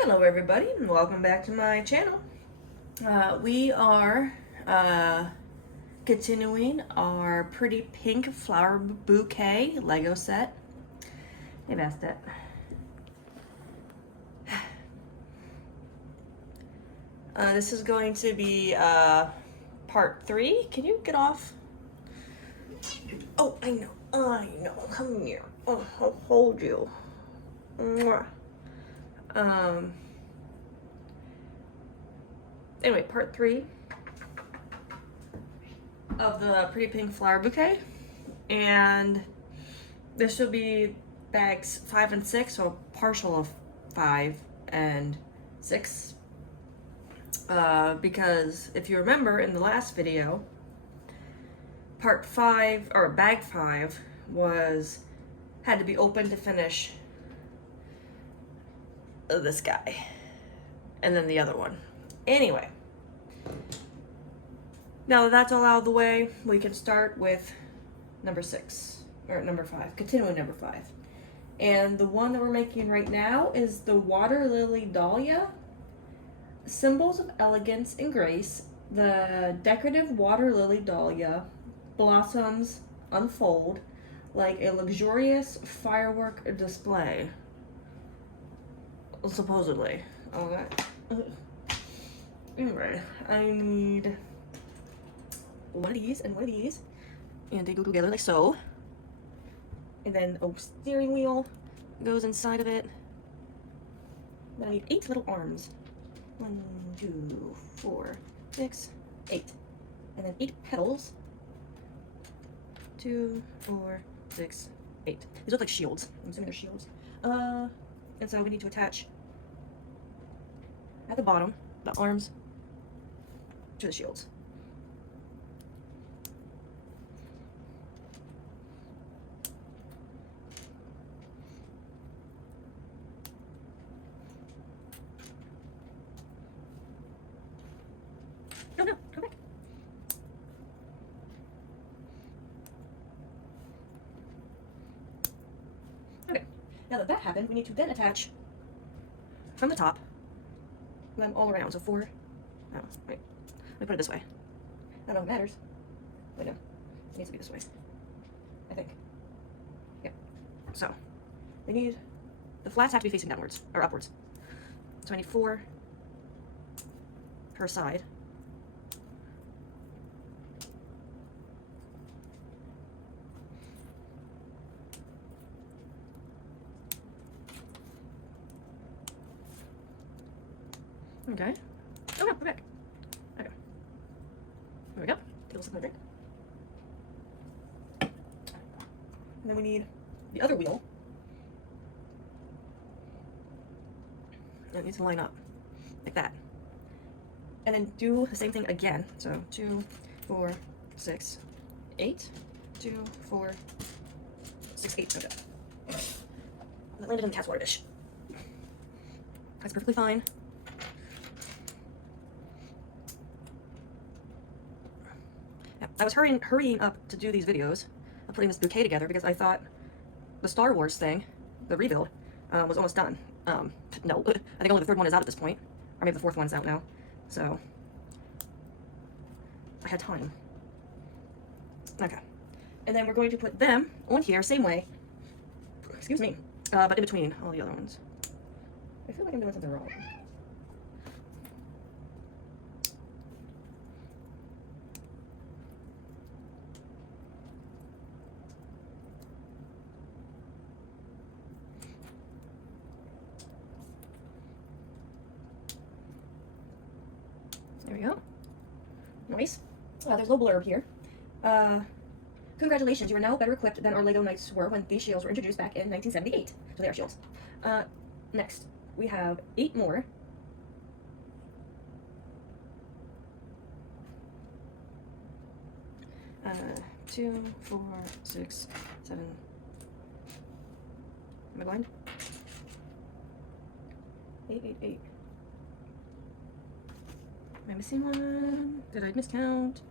Hello everybody and welcome back to my channel. We are continuing our Pretty Pink Flower Bouquet Lego set. They've asked it. This is going to be part 3. Can you get off? Oh, I know. Come here. Oh, I'll hold you. Mwah. Anyway, part 3 of the Pretty Pink Flower Bouquet, and this will be bags 5 and 6, so partial of 5 and 6, because if you remember in the last video, part 5, or bag 5, had to be open to finish this guy, and then the other one. Anyway, now that that's all out of the way, we can start with number 6, or number 5, continuing number 5. And the one that we're making right now is the Water Lily Dahlia, Symbols of Elegance and Grace. The decorative Water Lily Dahlia blossoms unfold like a luxurious firework display. Supposedly. Okay. Anyway, I need one of these and one of these, and they go together like so. And then a steering wheel goes inside of it. Then I need 8 little arms. 1, 2, 4, 6, 8. And then 8 petals. 2, 4, 6, 8. These look like shields. I'm assuming they're shields. And so we need to attach at the bottom the arms to the shields. Oh no, come back. Okay, now that that happened, we need to then attach from the top them all around. So 4, no, wait, let me put it this way. I don't know if it matters. Wait, no, it needs to be this way, I think. Yeah, so we need, the flats have to be facing downwards, or upwards. So I need 4 per side. Okay. Oh no, we're back. Okay. There we go. Take a little sip of my drink. And then we need the other wheel. It needs to line up like that. And then do the same thing again. So 2, 4, 6, 8. 2, 4, 6, 8. Okay. That landed in the cat's water dish. That's perfectly fine. I was hurrying up to do these videos of putting this bouquet together because I thought the Star Wars thing, the rebuild, was almost done. No, I think only the 3rd one is out at this point, or maybe the 4th one's out now. So I had time. Okay, and then we're going to put them on here same way. Excuse me, but in between all the other ones. I feel like I'm doing something wrong. There we go. Nice. There's a little blurb here. Congratulations, you are now better equipped than our Lego Knights were when these shields were introduced back in 1978. So they are shields. Next, we have 8 more. Uh, 2, 4, 6, 7. Am I blind? 8, 8, 8. Am I missing one? Did I miscount?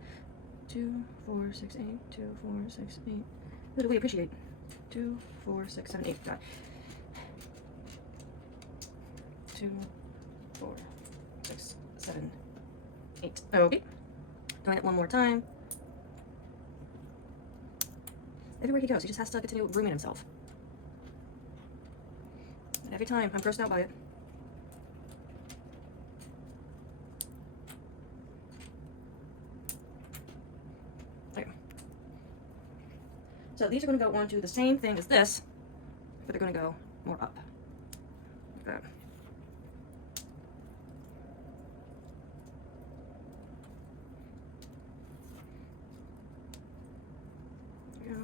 2, 4, 6, 8. 2, 4, 6, 8. Who do we appreciate? 2, 4, 6, 7, 8. Got it. 2, 4, 6, 7, 8. Okay. Doing it one more time. Everywhere he goes, he just has to continue grooming himself. And every time, I'm grossed out by it. Okay. So these are going to go onto the same thing as this, but they're going to go more up. Like that. There we go.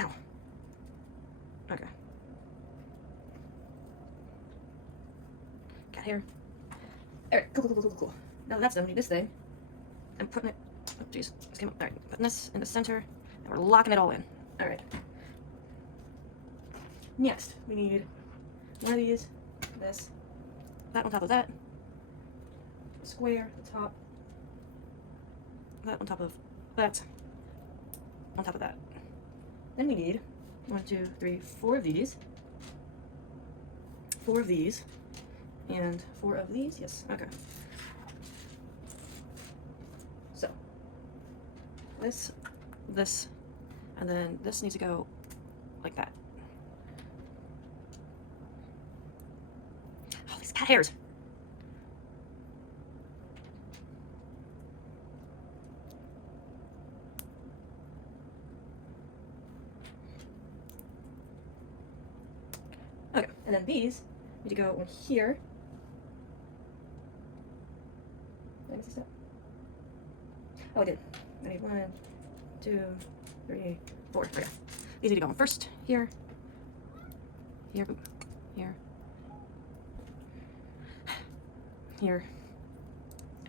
Ow. Okay. Got hair. Alright, cool. Now that's done, we need this thing. I'm putting it, oh jeez, this came up. Alright, putting this in the center, and we're locking it all in. Alright. Next, we need one of these, this, that on top of that, square, the top, that on top of that, on top of that. Then we need 1, 2, 3, 4 of these, 4 of these, and 4 of these. Yes, okay. So this, and then this needs to go like that. Oh, these cat hairs. Okay, and then these need to go on here. Did I miss a step? Oh, I did. I need 1, 2, 3, 4. Okay. These need to go on first. Here. Here. Here. Here.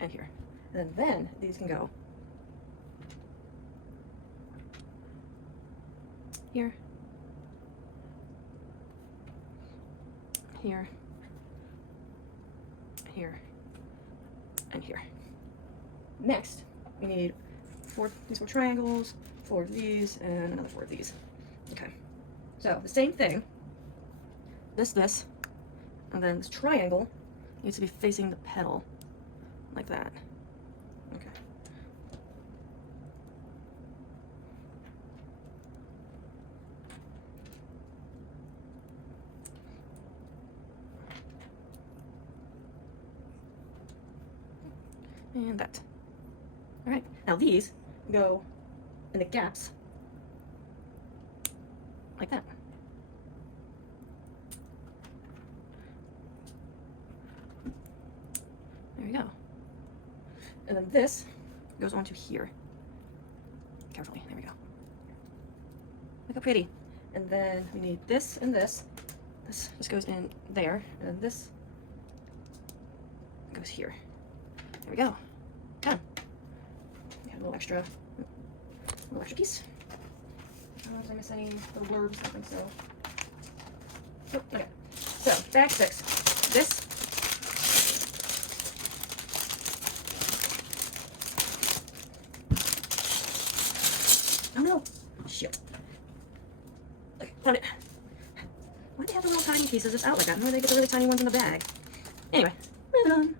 And here. And then these can go here. Here. Here. And here. Next, we need these 4 triangles, 4 of these, and another 4 of these. Okay. So the same thing. This, and then this triangle needs to be facing the petal, like that. Okay. And that. All right, now these go in the gaps like that. There we go. And then this goes onto here. Carefully, there we go. Look how pretty. And then we need this and this. This just goes in there, and then this goes here. There we go. Done. We have a little extra piece. Did I miss any little blurbs? I think so. Oh, okay. So, bag 6. This. Oh no! Shit. Okay, found it. Why'd they have the little tiny pieces just out like that? Why did they get the really tiny ones in the bag? Anyway, moving on.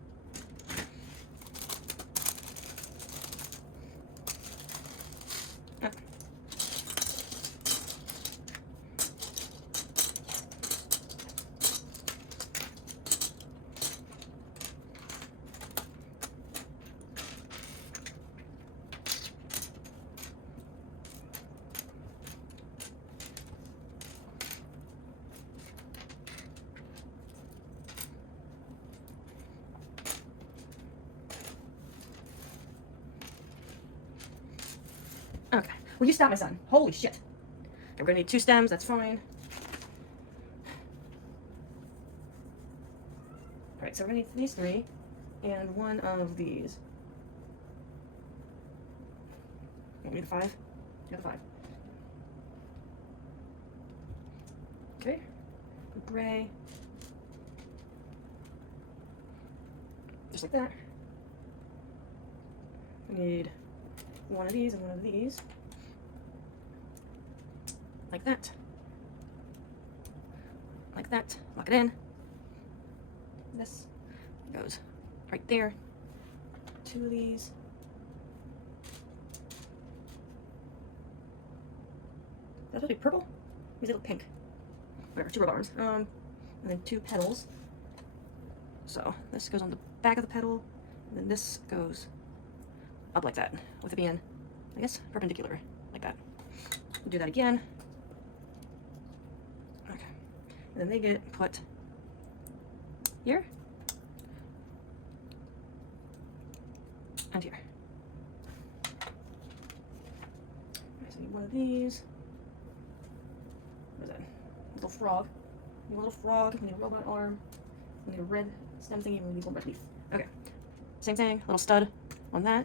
Okay. Will you stop, my son? Holy shit. Okay, we're gonna need 2 stems, that's fine. Alright, so we're gonna need these 3 and 1 of these. You want me the 5? Yeah, the 5. Okay. Gray. Just like that. We need 1 of these and 1 of these. like that. Like that. Lock it in. This goes right there. 2 of these. That's supposed to be purple? These look pink. Whatever, 2 rubber arms. And then 2 petals. So this goes on the back of the petal, and then this goes up like that, with it being, I guess, perpendicular, like that. We'll do that again. Okay. And then they get put here and here. Okay, so I need one of these. What is that? Little frog. We need a little frog. We need a robot arm. We need a red stem thingy. We need one red leaf. Okay. Same thing. Little stud on that.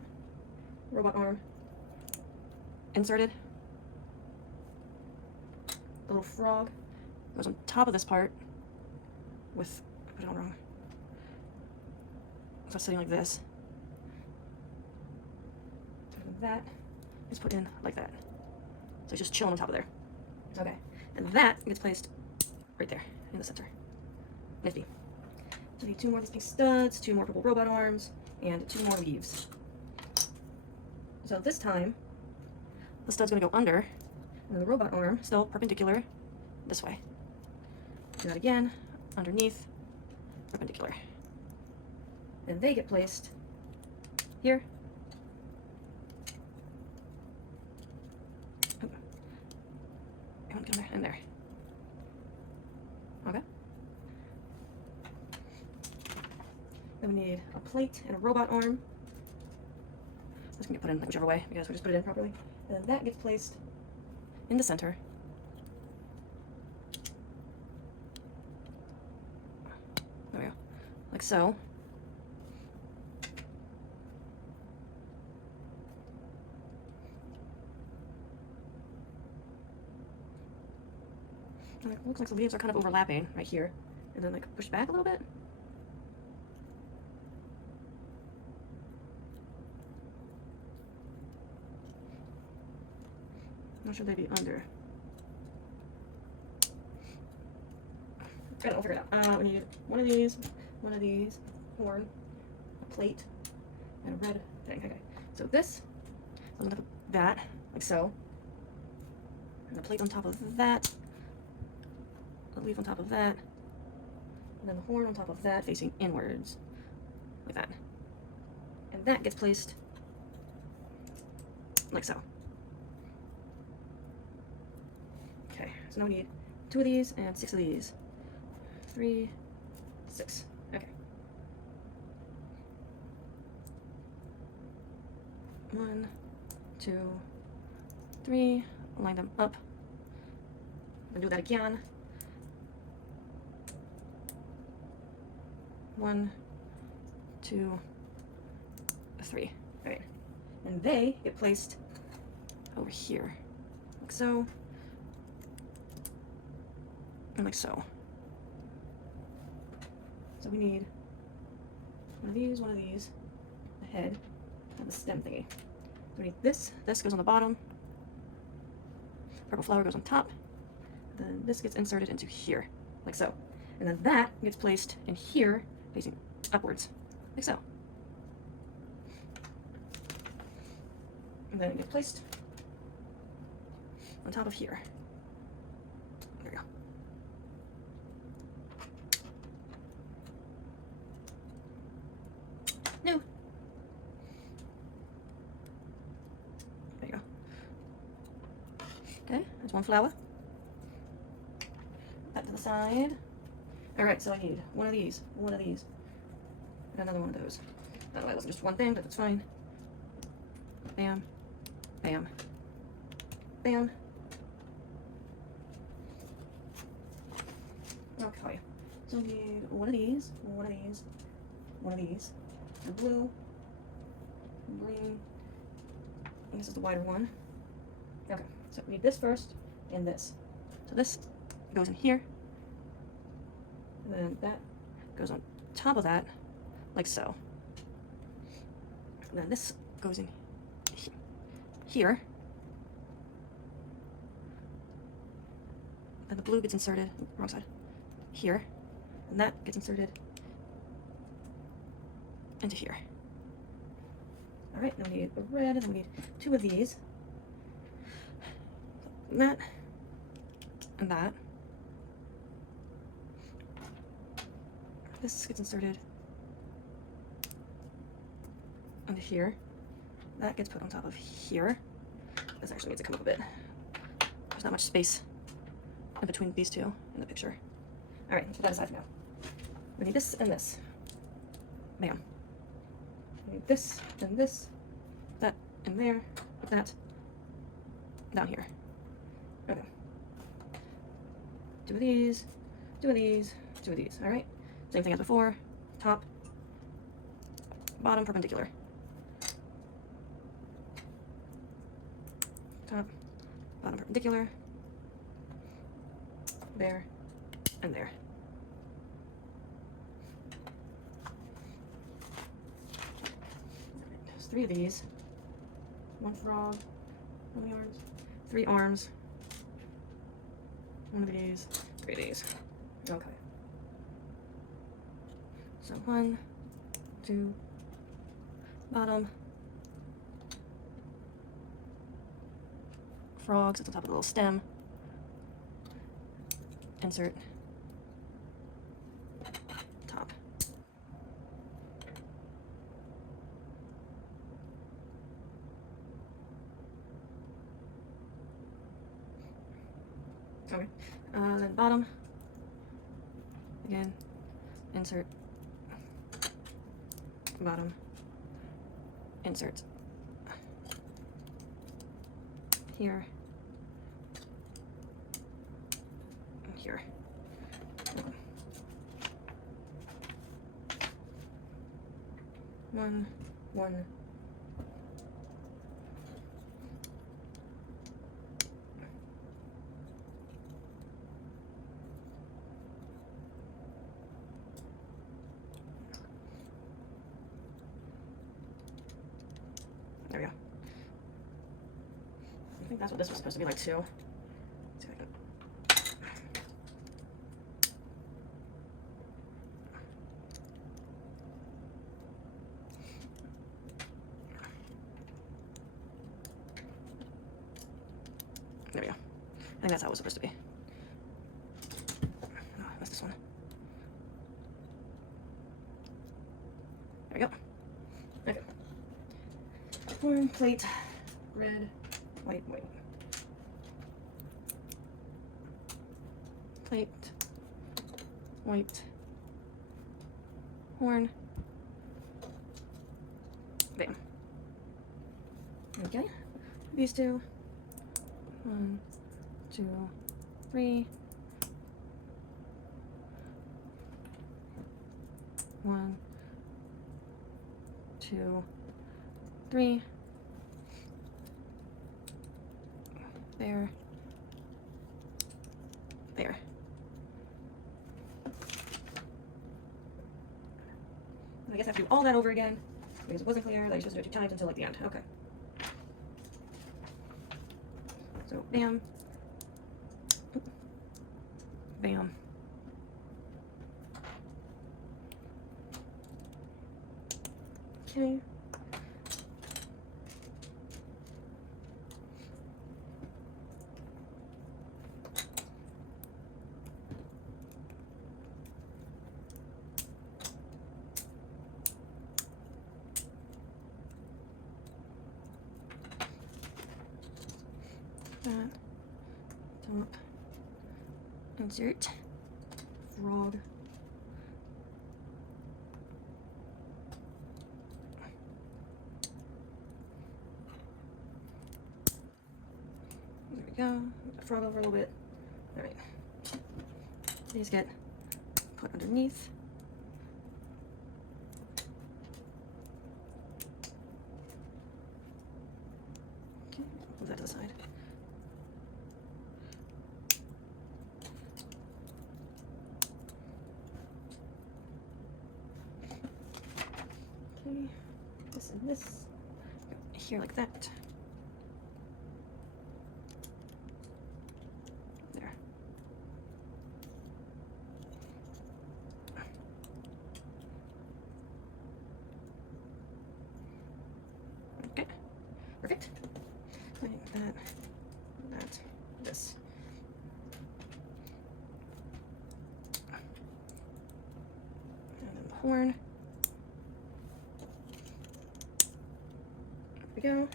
Robot arm. Inserted. The little frog goes on top of this part with, I put it on wrong. So it's sitting like this. And that is put in like that. So it's just chilling on top of there. Okay. And that gets placed right there in the center. Nifty. So I need 2 more of these pink studs, 2 more purple robot arms, and 2 more leaves. So this time, the stud's gonna go under, and then the robot arm still perpendicular this way. Do that again, underneath, perpendicular. And they get placed here. Get in there. Okay. Then we need a plate and a robot arm. This can get put in whichever way, because we just put it in properly. And then that gets placed in the center. There we go. Like so. And it looks like the leaves are kind of overlapping right here. And then like push back a little bit. Or should they be under? I'll figure it out. We need one of these, horn, a plate, and a red thing. Okay. So this goes on top of that, like so. And the plate on top of that. The leaf on top of that. And then the horn on top of that, facing inwards. Like that. And that gets placed like so. Okay, so now we need 2 of these and 6 of these. 3, 6. Okay. 1, 2, 3. Line them up. And do that again. 1, 2, 3. Alright. And they get placed over here. Like so. And like so. So we need one of these, the head, and the stem thingy. So we need this goes on the bottom, purple flower goes on top, then this gets inserted into here, like so. And then that gets placed in here, facing upwards, like so. And then it gets placed on top of here. There we go. No. There you go. Okay, there's one flower. Back to the side. Alright, so I need one of these, and another one of those. By the way, it wasn't just one thing, but that's fine. Bam, bam, bam. Okay, so we need one of these, and blue, and green. And this is the wider one. Okay, so we need this first, and this. So this goes in here, and then that goes on top of that, like so. And then this goes in here, then the blue gets inserted, wrong side, here, and that gets inserted into here. All right, then we need the red, and then we need 2 of these, and that, and that. This gets inserted into here. That gets put on top of here. This actually needs to come up a bit. There's not much space in between these two in the picture. All right, put that aside for now. We need this and this. Bam. We need this and this, that in there, with that down here. Okay. 2 of these, 2 of these, 2 of these. All right. Same thing as before. Top, bottom perpendicular. Top, bottom perpendicular. There, and there. There's 3 of these. 1 frog. How many arms? 3 arms. 1 of these. 3 of these. Okay. So 1, 2, bottom. Frogs, it's on top of the little stem. Insert. Top. Okay. Then bottom. Again, insert. Bottom. Insert. Here. And here. One. There we go. I think that's what this was supposed to be like too. Let's see if I can. There we go. I think that's how it was supposed to be. Oh, I missed this one. There we go. Okay. Horn, plate, red, white. Plate, white, horn. Bam. Okay. These 2. 1, 2, 3. 1, 2, 3. There. There. And I guess I have to do all that over again because it wasn't clear that you're supposed to do it 2 times until like the end. Okay. So bam. Bam. Okay. That, top, insert, frog, there we go, frog over a little bit, all right, these get put underneath, okay, move that to the side. This and this here like that. There. this. And then the horn. There we go.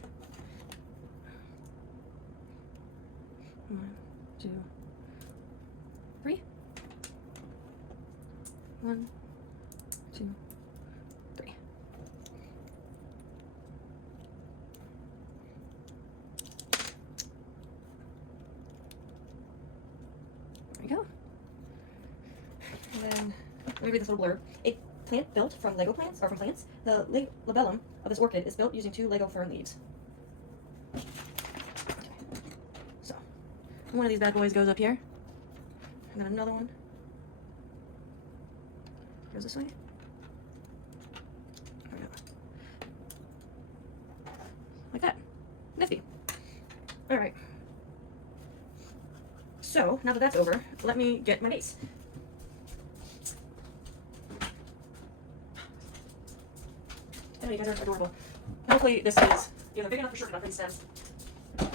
1, 2, 3. 1, 2, 3. There we go. And then let me read this little blurb. A plant built from Lego plants, or from plants. The labellum of this orchid is built using 2 Lego fern leaves. Okay. So, one of these bad boys goes up here, and then another one goes this way. There we go. Like that. Nifty. All right. So, now that that's over, let me get my vase. Oh, you guys are adorable. Hopefully this is either big enough or short enough for these stems. Oh,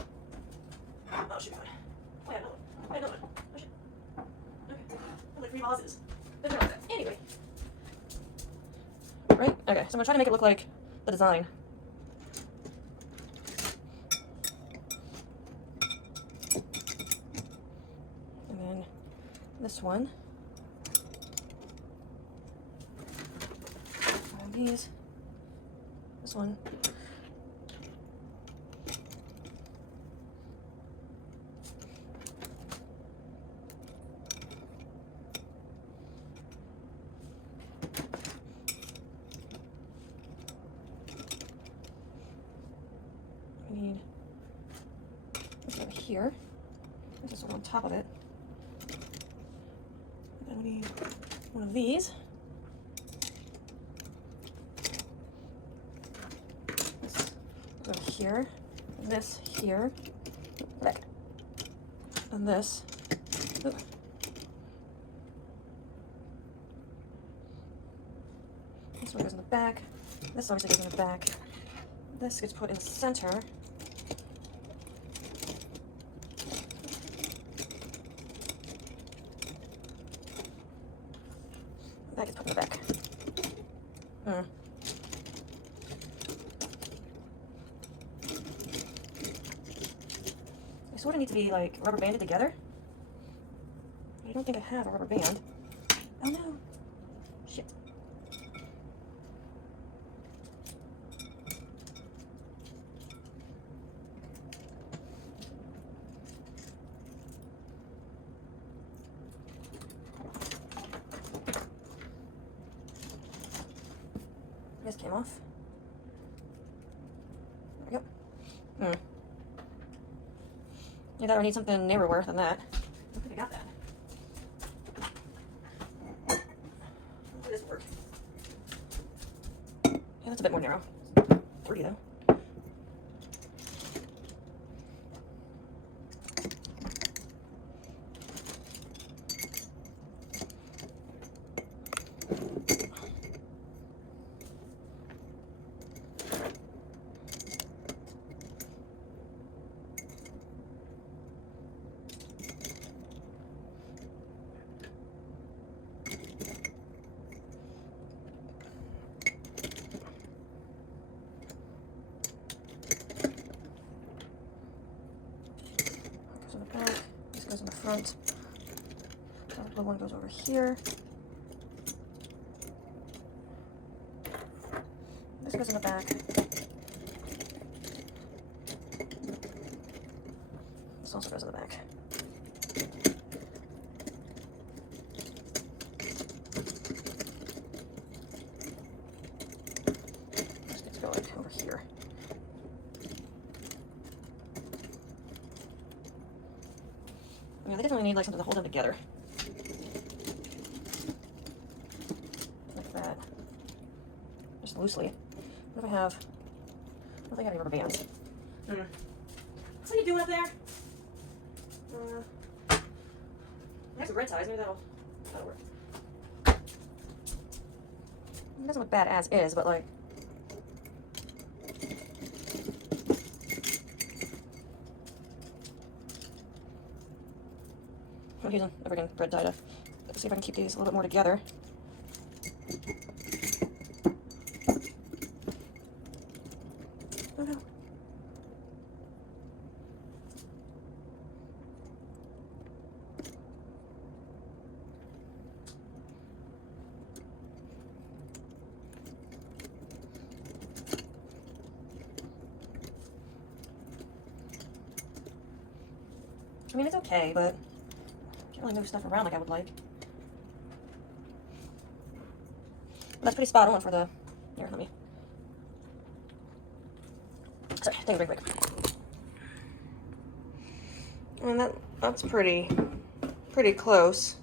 shoot. Oh, yeah, no one. Wait, no one. Oh, shit. Okay. I like 3 vases. There's no like that. Anyway. Right? Okay, so I'm going to try to make it look like the design. And then this one. And these. This one. We need this over here. This is sort of on top of it. And then we need one of these. Over here, and this here, back, and this. Ooh. This one goes in the back. This obviously goes in the back. This gets put in the center. That gets put in the back. They sort of need to be like rubber banded together. I don't think I have a rubber band. Oh no. Shit. This came off. There we go. Either I need something narrower than that. I don't think I got that. How does this work? Yeah, that's a bit more narrow. 30 though. This goes in the front. The little one goes over here. This goes in the back. This also goes in the back. This gets going over here. I think I definitely need like something to hold them together. Like that. Just loosely. What if I have any rubber bands? What are you doing up there? I have some red ties, maybe that'll work. It doesn't look bad as is, but like I'm using a freaking bread die to see if I can keep these a little bit more together. Oh no. I mean, it's okay, but I can't really move stuff around like I would like. But that's pretty spot on for the... Here, let me... Sorry, take a break quick. And that's pretty close.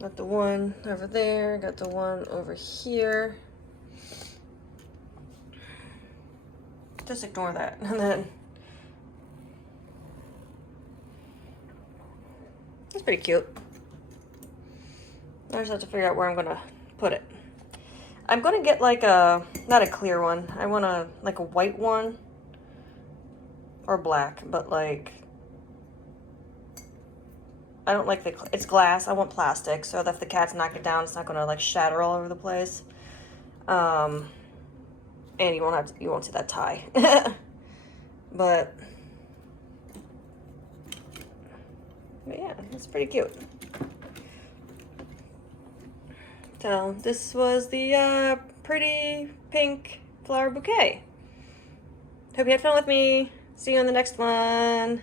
Got the one over there, got the one over here. Just ignore that, and then... It's pretty cute. I just have to figure out where I'm gonna put it. I'm gonna get like a, not a clear one. I want like a white one or black, but like, I don't like it's glass. I want plastic, so that if the cats knock it down, it's not gonna like shatter all over the place. And you won't see that tie. But yeah, it's pretty cute. So this was the Pretty Pink Flower Bouquet. Hope you had fun with me. See you on the next one.